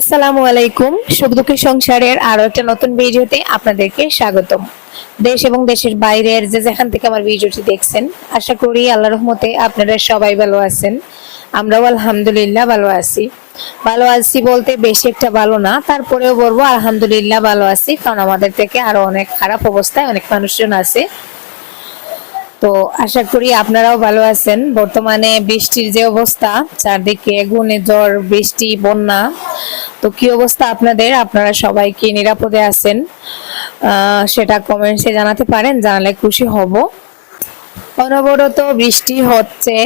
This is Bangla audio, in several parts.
আসসালামু আলাইকুম। সুখ সংসারের আরও একটা নতুন ভিডিওতে আপনাদেরকে স্বাগতম। দেশ এবং দেশের বাইরের যে যেখান থেকে আমার ভিডিওটি দেখছেন, আশা করি আল্লাহ রহমতে আপনারা সবাই ভালো আছেন। আমরাও আলহামদুলিল্লাহ ভালো আছি। ভালো আছি বলতে বেশি একটা ভালো না, তারপরেও বলব আলহামদুলিল্লাহ ভালো আছি, কারণ আমাদের থেকে আরও অনেক খারাপ অবস্থায় অনেক মানুষজন আছে। তো আশা করি আপনারাও ভালো আছেন। বর্তমানে বৃষ্টির যে অবস্থা, চারদিকে গুণে জ্বর বৃষ্টি, বন্যা, তো কি অবস্থা আপনাদের? আপনারা সবাই কি নিরাপদে আছেন? সেটা কমেন্টসে জানাতে পারেন, জানালে খুশি হব। অনবরত বৃষ্টি হচ্ছে,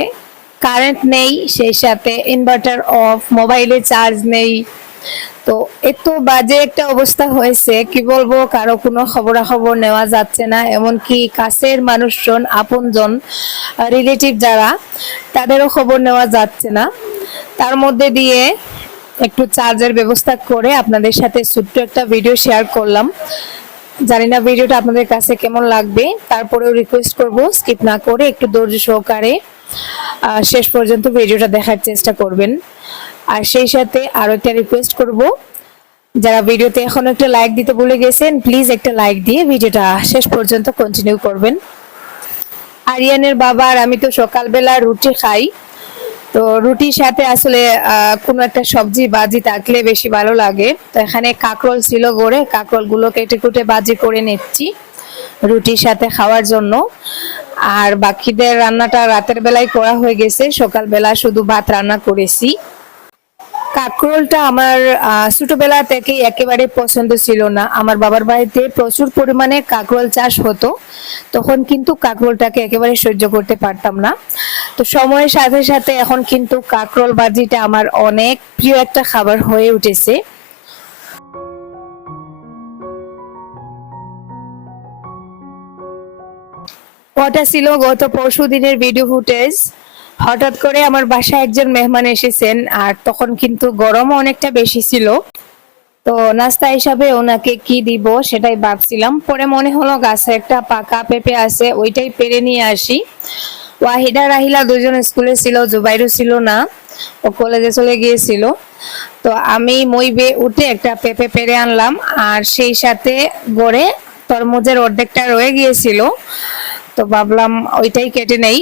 কারেন্ট নেই, সেই সাথে ইনভার্টার অফ মোবাইলে চার্জ নেই। তো এত বাজে একটা অবস্থা হয়েছে, কি বলব? কারও কোনো খবরাখবর নেওয়া যাচ্ছে না। এমনকি কাছের মানুষজন, আপনজন রিলেটিভ যারা, তাদেরও খবর নেওয়া যাচ্ছে না। তার মধ্যে দিয়ে একটু চার্জের ব্যবস্থা করে আপনাদের সাথে ছোট্ট একটা ভিডিও শেয়ার করলাম। জানি না ভিডিওটা আপনাদের কাছে কেমন লাগবে। তারপরেও রিকোয়েস্ট করব স্কিপ না করে একটু ধৈর্য সহকারে শেষ পর্যন্ত ভিডিওটা দেখার চেষ্টা করবেন। আর সেই সাথে আরও একটা রিকোয়েস্ট করব। যারা ভিডিওতে এখন একটা লাইক দিতে ভুলে গেছেন প্লিজ একটা লাইক দিয়ে ভিডিওটা শেষ পর্যন্ত কন্টিনিউ করবেন। আরিয়ানের বাবা আর আমি তো সকালবেলা রুটি খাই। তো রুটির সাথে আসলে কোনো একটা সবজি, বাজি থাকলে বেশি ভালো লাগে। তো এখানে কাকরোল ছিল গড়ে কাকরোলগুলো কেটে কুটে বাজি করে নিচ্ছি রুটির সাথে খাওয়ার জন্য। আর বাকিদের রান্নাটা রাতের বেলায় করা হয়ে গেছে, সকালবেলা শুধু ভাত রান্না করেছি। কাকরোলটা আমার ছোটবেলা থেকে একেবারে পছন্দ ছিল না। আমার বাবার বাড়িতে প্রচুর পরিমাণে কাকরোল চাষ হতো। তখন কিন্তু কাকরোলটাকে একেবারে সহ্য করতে পারতাম না। তো সময়ের সাথে সাথে এখন কিন্তু কাকরোল বাজিটা আমার অনেক প্রিয় একটা খাবার হয়ে উঠেছে। ওটা ছিল গত পরশু দিনের ভিডিও ফুটেজ হঠাৎ করে আমার বাসায় একজন মেহমান এসেছেন, আর তখন কিন্তু গরমও অনেকটা বেশি ছিল। তো নাস্তা হিসাবে ওনাকে কি দিব সেটাই ভাবছিলাম। পরে মনে হলো গাছে একটা পাকা পেঁপে আছে, ওইটাই পেরে নিয়ে আসি। ওয়াহিদা, রাহিলা দুজন স্কুলে ছিল, জুবাইরও ছিল না, ও কলেজে চলে গিয়েছিল। তো আমি মই বে উঠে একটা পেঁপে পেরে আনলাম, আর সেই সাথে গড়ে তরমুজের অর্ধেকটা রয়ে গিয়েছিল। তো ভাবলাম ওইটাই কেটে নেই।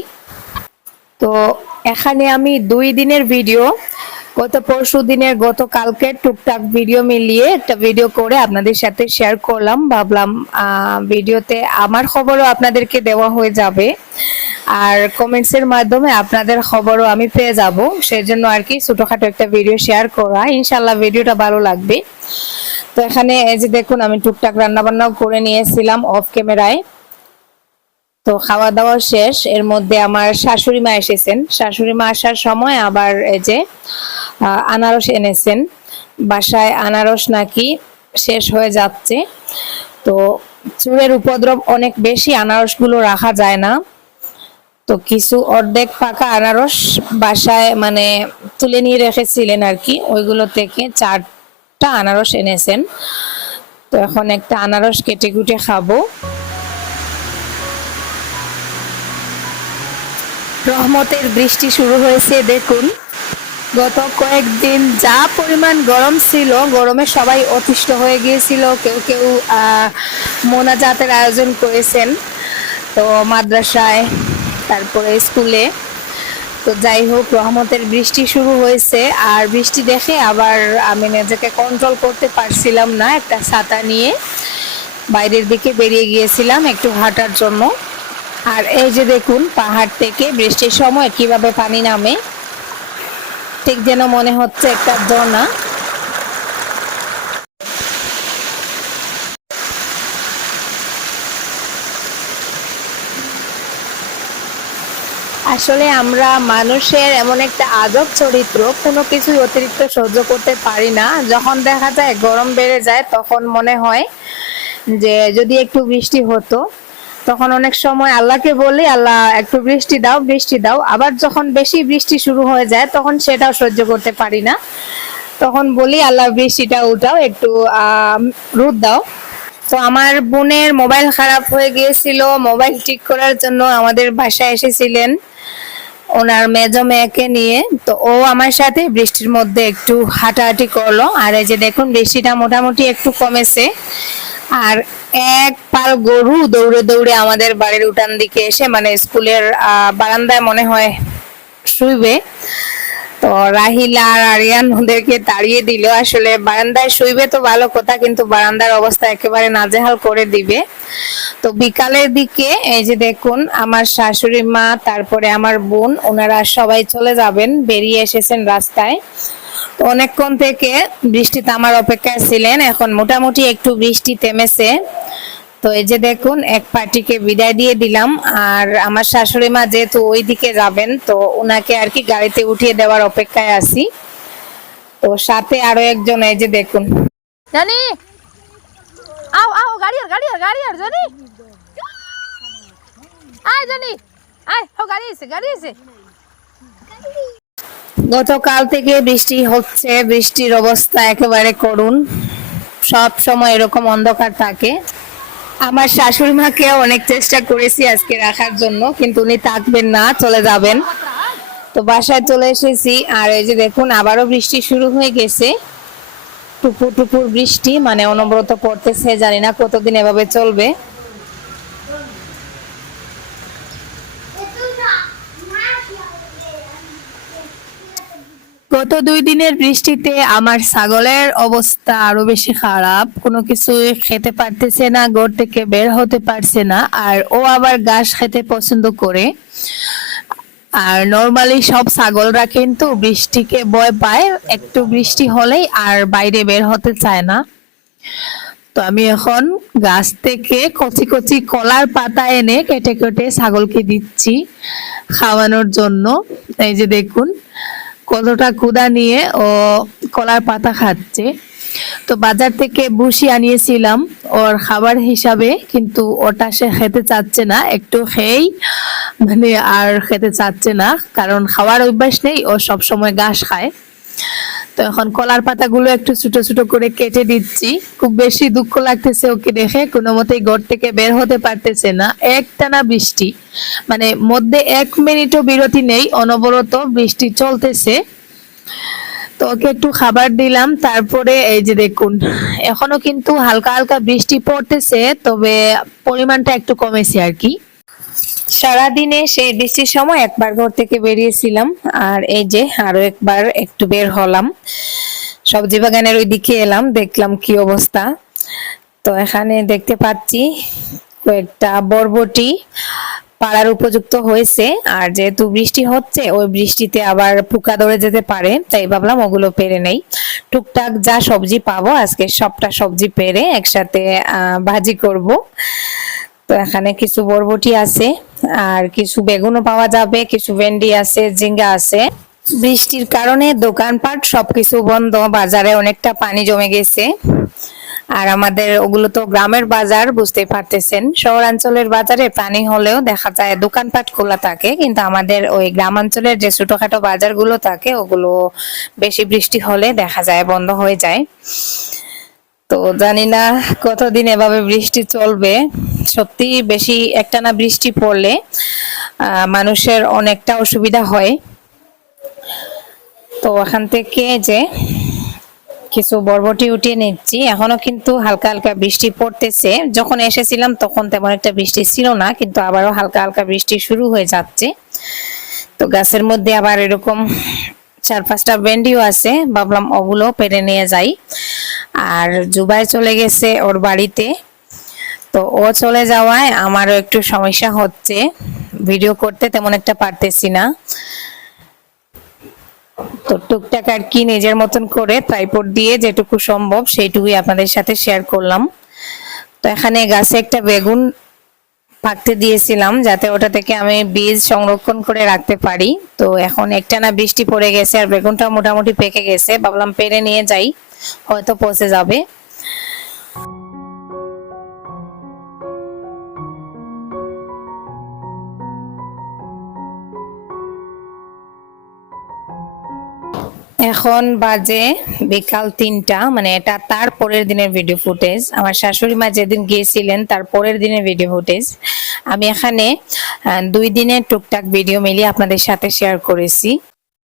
তো এখানে আমি দুই দিনের ভিডিও গত পরশু দিনের গত কালকে টুকটাক ভিডিও মিলিয়ে একটা ভিডিও করে আপনাদের সাথে শেয়ার করলাম। ভাবলাম ভিডিওতে আমার খবরও আপনাদেরকে দেওয়া হয়ে যাবে। আর কমেন্টসের মাধ্যমে আপনাদের খবরও আমি পেয়ে যাব। সেজন্য আর কি ছোটোখাটো একটা ভিডিও শেয়ার করা। ইনশাল্লাহ ভিডিওটা ভালো লাগবে। তো এখানে এই যে দেখুন, আমি টুকটাক রান্নাবান্নাও করে নিয়েছিলাম অফ ক্যামেরায় তো খাওয়া দাওয়া শেষ, এর মধ্যে আমার শাশুড়ি মা এসেছেন। শাশুড়ি মা আসার সময় আবার এই যে আনারস এনেছেন। বাসায় আনারস নাকি শেষ হয়ে যাচ্ছে। তো চুলের উপদ্রব অনেক বেশি, আনারসগুলো রাখা যায় না। তো কিছু অর্ধেক পাকা আনারস বাসায় মানে তুলে নিয়ে রেখেছিলেন আর কি। ওইগুলো থেকে চারটা আনারস এনেছেন। তো এখন একটা আনারস কেটে কুটে খাব। রহমতের বৃষ্টি শুরু হয়েছে, দেখুন। গত কয়েকদিন যা পরিমাণ গরম ছিল, গরমে সবাই অতিষ্ঠ হয়ে গিয়েছিল, কেউ কেউ মোনাজাতের আয়োজন করেছেন। তো মাদ্রাসায়, তারপরে স্কুলে। তো যাই হোক, রহমতের বৃষ্টি শুরু হয়েছে, আর বৃষ্টি দেখে আবার আমি নিজেকে কন্ট্রোল করতে পারছিলাম না, একটা ছাতা নিয়ে। বাইরের দিকে বেরিয়ে গিয়েছিলাম একটু হাঁটার জন্য। আর এই যে দেখুন, পাহাড় থেকে বৃষ্টির সময় কীভাবে পানি নামে, ঠিক যেন মনে হচ্ছে একটা ঝর্ণা। আসলে আমরা মানুষের এমন একটা আজব চরিত্র, কোনো কিছুই অতিরিক্ত সহ্য করতে পারি না। যখন দেখা যায় গরম বেড়ে যায়, তখন মনে হয় যে যদি একটু বৃষ্টি হতো তখন অনেক সময় আল্লাহকে বলি, আল্লাহ, একটু বৃষ্টি দাও বৃষ্টি দাও। আবার যখন বেশি বৃষ্টি শুরু হয়ে যায়, তখন সেটাও সহ্য করতে পারি না। তখন বলি, আল্লাহ, বৃষ্টিটা উঠাও, একটু রোদ দাও। তো আমার বোনের মোবাইল খারাপ হয়ে গিয়েছিল, মোবাইল ঠিক করার জন্য আমাদের বাসায় এসেছিলেন ওনার মেজ মেয়েকে নিয়ে। তো ও আমার সাথে বৃষ্টির মধ্যে একটু হাঁটাহাঁটি করল। আর এই যে দেখুন, বৃষ্টিটা মোটামুটি একটু কমেছে। আর এক পাল গরু দৌড়ে দৌড়ে আমাদের বাড়ির উঠান দিকে এসে মানে স্কুলের বারান্দায় মনে হয় শুইবে। তো রাহিলা আর আরিয়ান ওদেরকে তাড়িয়ে দিল। আসলে বারান্দায় শুইবে তো ভালো কথা, কিন্তু বারান্দার অবস্থা একেবারে নাজেহাল করে দিবে। তো বিকালের দিকে এই যে দেখুন, আমার শাশুড়ি মা, তারপরে আমার বোন, ওনারা সবাই চলে যাবেন, বেরিয়ে এসেছেন রাস্তায়। অনেকক্ষণ থেকে বৃষ্টিতে আমার অপেক্ষায় ছিলেন। এখন মোটামুটি একটু বৃষ্টি থেমেছে। তো এই যে দেখুন, এক পার্টিকে বিদায় দিয়ে দিলাম। আর আমার শাশুড়ি মা যেহেতু ওই দিকে যাবেন, তো ওনাকে আর কি গাড়িতে উঠিয়ে দেওয়ার অপেক্ষায় আছি। তো সাথে আরও একজন, এই যে দেখুন। জানি! আও আও, গাড়ি আর গাড়ি আর গাড়ি আর জানি! আয় জানি! আয় হো গাড়ি এসে গাড়ি এসে গতকাল থেকে বৃষ্টি হচ্ছে, বৃষ্টির অবস্থা একেবারে করুন সব সময় এরকম অন্ধকার থাকে। আমার শাশুড়ি মাকে অনেক চেষ্টা করেছি আজকে রাখার জন্য, কিন্তু উনি থাকবেন না, চলে যাবেন। তো বাসায় চলে এসেছি, আর এই যে দেখুন, আবারও বৃষ্টি শুরু হয়ে গেছে। টুপুর টুপুর বৃষ্টি মানে অনবরত পড়তেছে, জানি না কতদিন এভাবে চলবে। গত দুই দিনের বৃষ্টিতে আমার ছাগলের অবস্থা আরও বেশি খারাপ। কোনো কিছু খেতে পারতেছে না ঘর থেকে বের হতে পারছে না, আর ও আবার ঘাস খেতে পছন্দ করে। আর নর্মালি সব ছাগলরা কিন্তু বৃষ্টিকে ভয় পায়, একটু বৃষ্টি হলেই আর বাইরে বের হতে চায় না। তো আমি এখন গাছ থেকে কচি কচি কলার পাতা এনে কেটে কেটে ছাগলকে দিচ্ছি খাওয়ানোর জন্য। এই যে দেখুন কতটা কুদা নিয়ে ও কলার পাতা খাচ্ছে। তো বাজার থেকে বুসি আনিয়েছিলাম, ওর খাবার হিসাবে, কিন্তু ওটা সে খেতে চাচ্ছে না, একটু খেয়েই মানে আর খেতে চাচ্ছে না, কারণ খাওয়ার অভ্যাস নেই, ও সবসময় ঘাস খায়। তো এখন কলার পাতাগুলো একটু ছোট ছোট করে কেটে দিচ্ছি। খুব বেশি দুঃখ লাগতেছে ওকে দেখে, কোনো মতেই ঘর থেকে বের হতে পারতেছে না। একটানা বৃষ্টি। মানে মধ্যে এক মিনিটও বিরতি নেই, অনবরত বৃষ্টি চলতেছে। তো ওকে একটু খাবার দিলাম, তারপরে এই যে দেখুন, এখনও কিন্তু হালকা হালকা বৃষ্টি পড়তেছে, তবে পরিমাণটা একটু কমেছে আর কি। সারাদিনে সেই বৃষ্টির সময় একবার ঘর থেকে বেরিয়েছিলাম। আর এই যে আরও একবার একটু বের হলাম। সবজি বাগানের ওই দিকে এলাম, দেখলাম কি অবস্থা। তো এখানে দেখতে পাচ্ছি কয়েকটা বরবটি পাড়ার উপযুক্ত হয়েছে। আর যেহেতু বৃষ্টি হচ্ছে, ওই বৃষ্টিতে আবার পোকা ধরে যেতে পারে, তাই ভাবলাম ওগুলো পেরে নেই। টুকটাক যা সবজি পাবো, আজকে সবটা সবজি পেরে একসাথে ভাজি করব। তো এখানে কিছু বরবটি আছে, আর কিছু বেগুনও পাওয়া যাবে, কিছু ভেন্ডি আছে, ঝিঙ্গা আছে। বৃষ্টির কারণে দোকানপাট সবকিছু বন্ধ, বাজারে অনেকটা পানি জমে গেছে। আর আমাদের ওগুলো তো গ্রামের বাজার, বুঝতেই পারতেছেন। শহরাঞ্চলের বাজারে পানি হলেও দেখা যায় দোকানপাট খোলা থাকে, কিন্তু আমাদের ওই গ্রামাঞ্চলের যে ছোটখাটো বাজারগুলো থাকে, ওগুলো বেশি বৃষ্টি হলে দেখা যায় বন্ধ হয়ে যায়। তো জানি না কতদিন এভাবে বৃষ্টি চলবে। সত্যি বেশি একটানা বৃষ্টি পড়লে মানুষের অনেকটা অসুবিধা হয়। তো ওখান থেকে যে কিছু বরবটি উঠিয়ে নিচ্ছি। এখনও কিন্তু হালকা হালকা বৃষ্টি পড়তেছে। যখন এসেছিলাম তখন তেমন একটা বৃষ্টি ছিল না, কিন্তু আবারও হালকা হালকা বৃষ্টি শুরু হয়ে যাচ্ছে। তো গাছের মধ্যে আবার এরকম চার পাঁচটা ভেন্ডিও আছে। ভাবলাম ওগুলো পেরে নিয়ে যাই। আর জুবাই চলে গেছে ওর বাড়িতে। তো ও চলে যাওয়ায় আমারও একটু সমস্যা হচ্ছে। ভিডিও করতে তেমন একটা পারতেছি না। তো টুকটাক আর কি নিজের মতন করে ট্রাইপোর্ট দিয়ে যেটুকু সম্ভব সেইটুকুই আপনাদের সাথে শেয়ার করলাম। তো এখানে গাছে একটা বেগুন পাকতে দিয়েছিলাম যাতে ওটা থেকে আমি বীজ সংরক্ষণ করে রাখতে পারি। তো এখন একটানা বৃষ্টি পড়ে গেছে আর বেগুনটা মোটামুটি পেকে গেছে। ভাবলাম পেরে নিয়ে যাই, হয়তো পচে যাবে। এখন বাজে বিকাল তিনটা মানে এটা তার পরের দিনের ভিডিও ফুটেজ আমার শাশুড়ি মা যেদিন গিয়েছিলেন, তার পরের দিনের ভিডিও ফুটেজ আমি এখানে দুই দিনের টুকটাক ভিডিও মিলিয়ে আপনাদের সাথে শেয়ার করেছি।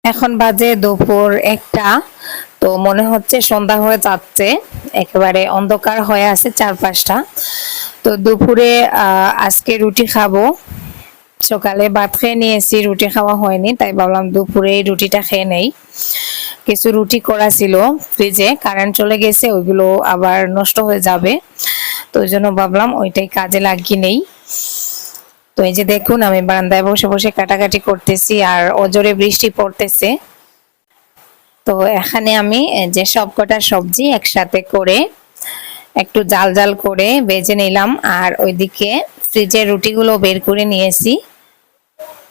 এখন বাজে দুপুর একটা, তো মনে হচ্ছে সন্ধ্যা হয়ে যাচ্ছে। একেবারে অন্ধকার হয়ে আছে চারপাশটা। তো দুপুরে আজকে রুটি খাব। সকালে ভাত খেয়ে নিয়েছি, রুটি খাওয়া হয়নি, তাই ভাবলাম দুপুরে রুটিটা খেয়ে নেই। কিছু রুটি করা ছিল ফ্রিজে, কারেন্ট চলে গেছে, ওইগুলো আবার নষ্ট হয়ে যাবে। তো ওই জন্য ভাবলাম ওইটাই কাজে লাগিয়ে নেই। তো এই যে দেখুন, আমি বারান্দায় বসে বসে কাটাকাটি করতেছি আর অজরে বৃষ্টি পড়তেছে। তো এখানে আমি যে সবকটা সবজি একসাথে করে একটু জাল জাল করে বেজে নিলাম আর ওইদিকে ফ্রিজের রুটিগুলো বের করে নিয়েছি।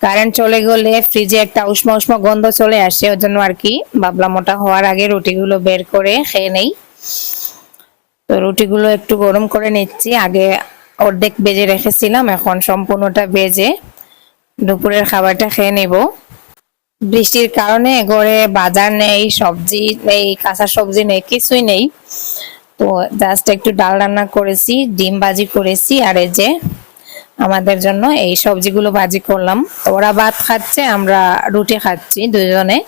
কারেন্ট চলে গেলে ফ্রিজে একটা উষ্ণ উষ্ণ গন্ধ চলে আসে ওই জন্য আর কি ভাবলাম ওটা হওয়ার আগে রুটিগুলো বের করে খেয়ে নেই। তো রুটিগুলো একটু গরম করে নিচ্ছি। আগে অর্ধেক বেজে রেখেছিলাম, এখন সম্পূর্ণটা বেজে দুপুরের খাবারটা খেয়ে নেব। বৃষ্টির কারণে ঘরে বাজার নেই, সবজি নেই, কাঁচা সবজি নেই, কিছুই নেই। তো জাস্ট একটু ডাল রান্না করেছি, ডিম ভাজি করেছি, আর এই যে আমাদের জন্য এই সবজিগুলো ভাজি করলাম। ওরা ভাত খাচ্ছে, আমরা রুটি খাচ্ছি দুজনে।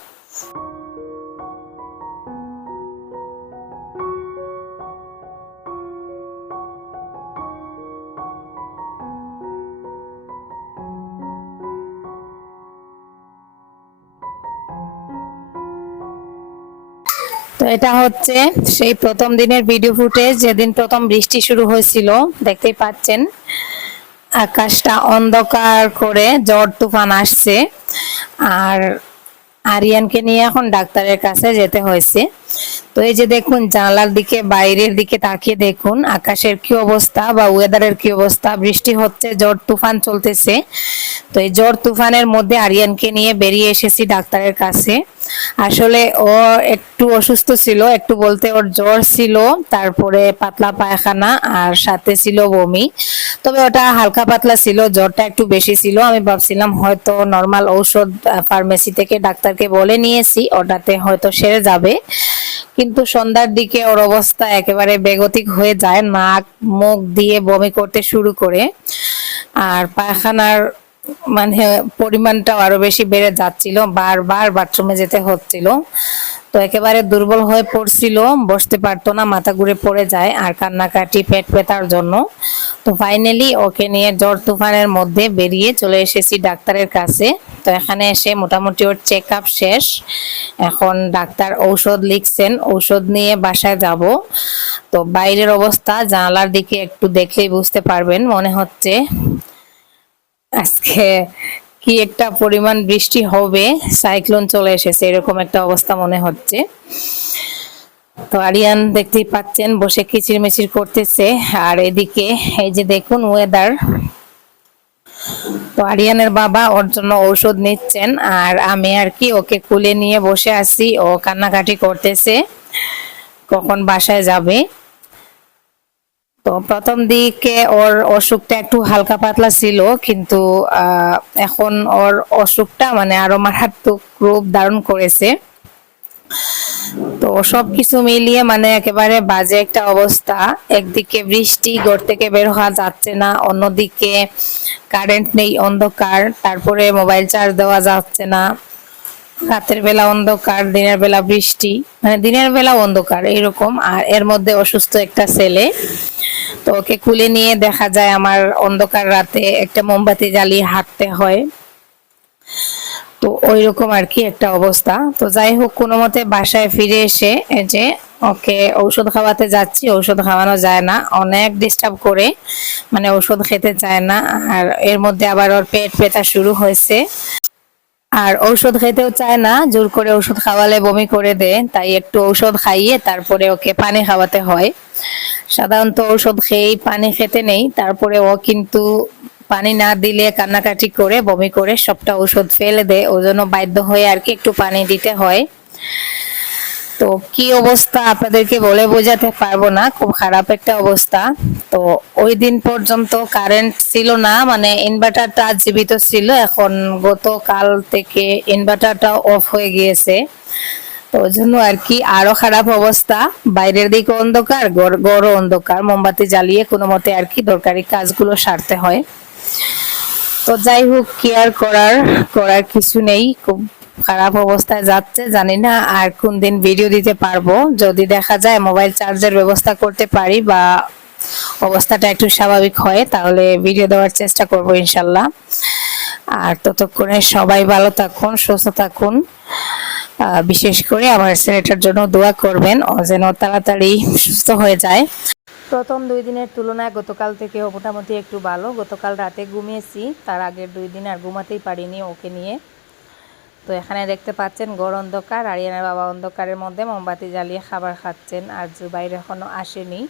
তো এটা হচ্ছে সেই প্রথম দিনের ভিডিও ফুটেজ, যেদিন প্রথম বৃষ্টি শুরু হয়েছিল, দেখতেই পাচ্ছেন। আকাশটা অন্ধকার করে ঝড় তুফান আসছে। আর আরিয়ানকে নিয়ে এখন ডাক্তারের কাছে যেতে হয়েছে। তো এই যে দেখুন, জানালার দিকে, বাইরের দিকে তাকিয়ে দেখুন, আকাশের কি অবস্থা বা ওয়েদারের কি অবস্থা, বৃষ্টি হচ্ছে, ঝড়, তুফান চলতেছে। তো এই ঝড়, তুফানের মধ্যে আরিয়ানকে নিয়ে বেরিয়ে এসেছি ডাক্তারের কাছে। আসলে ও একটু অসুস্থ ছিল, একটু বলতে ওর জ্বর ছিল, তারপরে পাতলা পায়খানা আর সাথে ছিল বমি। তবে ওটা হালকা পাতলা ছিল, জ্বরটা একটু বেশি ছিল। আমি ভাবছিলাম হয়তো নর্মাল ঔষধ ফার্মেসি থেকে ডাক্তারকে বলে নিয়েছি ওটাতে হয়তো সেরে যাবে। কিন্তু সন্ধ্যার দিকে ওর অবস্থা একেবারে বেগতিক হয়ে যায়, নাক, মুখ দিয়ে বমি করতে শুরু করে। আর পায়খানার মানে পরিমাণটাও আরও বেশি বেড়ে যাচ্ছিল, বারবার বাথরুমে যেতে হচ্ছিল। তো একেবারে দুর্বল হয়ে পড়ছিল, বসতে পারতো না, মাথা ঘুরে পড়ে যায় আর কান্নাকাটি, পেট পেতার জন্য। তো ফাইনালি ওকে নিয়ে জ্বর তুফানের মধ্যে বেরিয়ে চলে এসেছি ডাক্তারের কাছে। তো এখানে এসে মোটামুটি ওর চেক আপ শেষ। এখন ডাক্তার ঔষধ লিখছেন, ঔষধ নিয়ে বাসায় যাব। তো বাইরের অবস্থা, জানালার দিকে একটু দেখলেই বুঝতে পারবেন, মনে হচ্ছে আজকে কি একটা পরিমাণ বৃষ্টি হবে, সাইক্লোন চলে এসেছে, এরকম একটা অবস্থা মনে হচ্ছে। তো আরিয়ান দেখতেই পাচ্ছেন, বসে কিচিরমিচির করতেছে। আর এদিকে এই যে দেখুন ওয়েদার তো আরিয়ানের বাবা ওর জন্য ঔষধ নিচ্ছেন, আর আমি আর কি ওকে কুলে নিয়ে বসে আছি, ও কান্নাকাটি করতেছে, কখন বাসায় যাবে। তো প্রথম দিকে ওর অসুখটা একটু হালকা পাতলা ছিল, কিন্তু এখন ওর অসুখটা মানে আরও মারাত্মক রূপ ধারণ করেছে। তো সবকিছু মিলিয়ে মানে একেবারে বাজে একটা অবস্থা। একদিকে বৃষ্টি, ঘর থেকে বের হওয়া যাচ্ছে না, অন্যদিকে কারেন্ট নেই, অন্ধকার, তারপরে মোবাইল চার্জ দেওয়া যাচ্ছে না। রাতের বেলা অন্ধকার, দিনের বেলা বৃষ্টি মানে দিনের বেলা অন্ধকার এইরকম আর এর মধ্যে অসুস্থ একটা ছেলে। তো ওকে কুলে নিয়ে দেখা যায় আমার অন্ধকার রাতে একটা মোমবাতি জ্বালিয়ে হাঁটতে হয়। তো ওই রকম আর কি একটা অবস্থা। তো যাই হোক, কোনো মতে বাসায় ফিরে এসে যে ওকে ঔষধ খাওয়াতে যাচ্ছি, ঔষধ খাওয়ানো যায় না। অনেক ডিস্টার্ব করে মানে ঔষধ খেতে চায় না। আর এর মধ্যে আবার ওর পেট ব্যথা শুরু হয়েছে। আর ঔষধ খেতেও চায় না, জোর করে ওষুধ খাওয়ালে বমি করে দেয় তাই একটু ঔষধ খাইয়ে তারপরে ওকে পানি খাওয়াতে হয়। সাধারণত ঔষধ খেয়েই পানি খেতে নেই, তারপরে ও কিন্তু পানি না দিলে কান্নাকাটি করে, বমি করে সবটা ওষুধ ফেলে দেয় ওই জন্য বাধ্য হয়ে আর কি একটু পানি দিতে হয়। তো কি অবস্থা আপনাদেরকে বলে বোঝাতে পারব না, খুব খারাপ একটা অবস্থা। তো ওই দিন পর্যন্ত কারেন্ট ছিল না মানে ইনভার্টারটা জীবিত ছিল, এখন গতকাল থেকে ইনভার্টারটা অফ হয়ে গিয়েছে। তো ওই জন্য আর কি আরও খারাপ অবস্থা, বাইরের দিকে অন্ধকার গড়- অন্ধকার, মোমবাতি জ্বালিয়ে কোনো মতে আর কি দরকারি কাজগুলো সারতে হয়। তো যাই হোক কেয়ার করার করার কিছু নেই, খুব খারাপ অবস্থায় যাচ্ছে, জানি না আর কোন দিন ভিডিও দিতে পারব। যদি দেখা যায় মোবাইল চার্জের ব্যবস্থা করতে পারি বা অবস্থাটা একটু স্বাভাবিক হয়, তাহলে ভিডিও দেওয়ার চেষ্টা করব ইনশাল্লাহ। আর ততক্ষণে সবাই ভালো থাকুন, সুস্থ থাকুন। বিশেষ করে আমার ছেলেটার জন্য দোয়া করবেন, ও যেন তাড়াতাড়ি সুস্থ হয়ে যায়। প্রথম দুই দিনের তুলনায় গতকাল থেকে মোটামুটি একটু ভালো। গতকাল রাতে ঘুমিয়েছি, তার আগের দুই দিন আর ঘুমাতেই পারিনি ওকে নিয়ে। তো এখানে দেখতে পাচ্ছেন গড় অন্ধকার। আরিয়ানার বাবা অন্ধকারের মধ্যে মোমবাতি জ্বালিয়ে খাবার খাচ্ছেন আর জুবাইর এখনও আসেনি।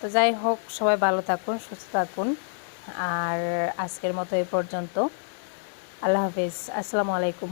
তো যাই হোক, সবাই ভালো থাকুন, সুস্থ থাকুন। আর আজকের মতো এ পর্যন্ত। আল্লাহ হাফিজ। আসসালামু আলাইকুম।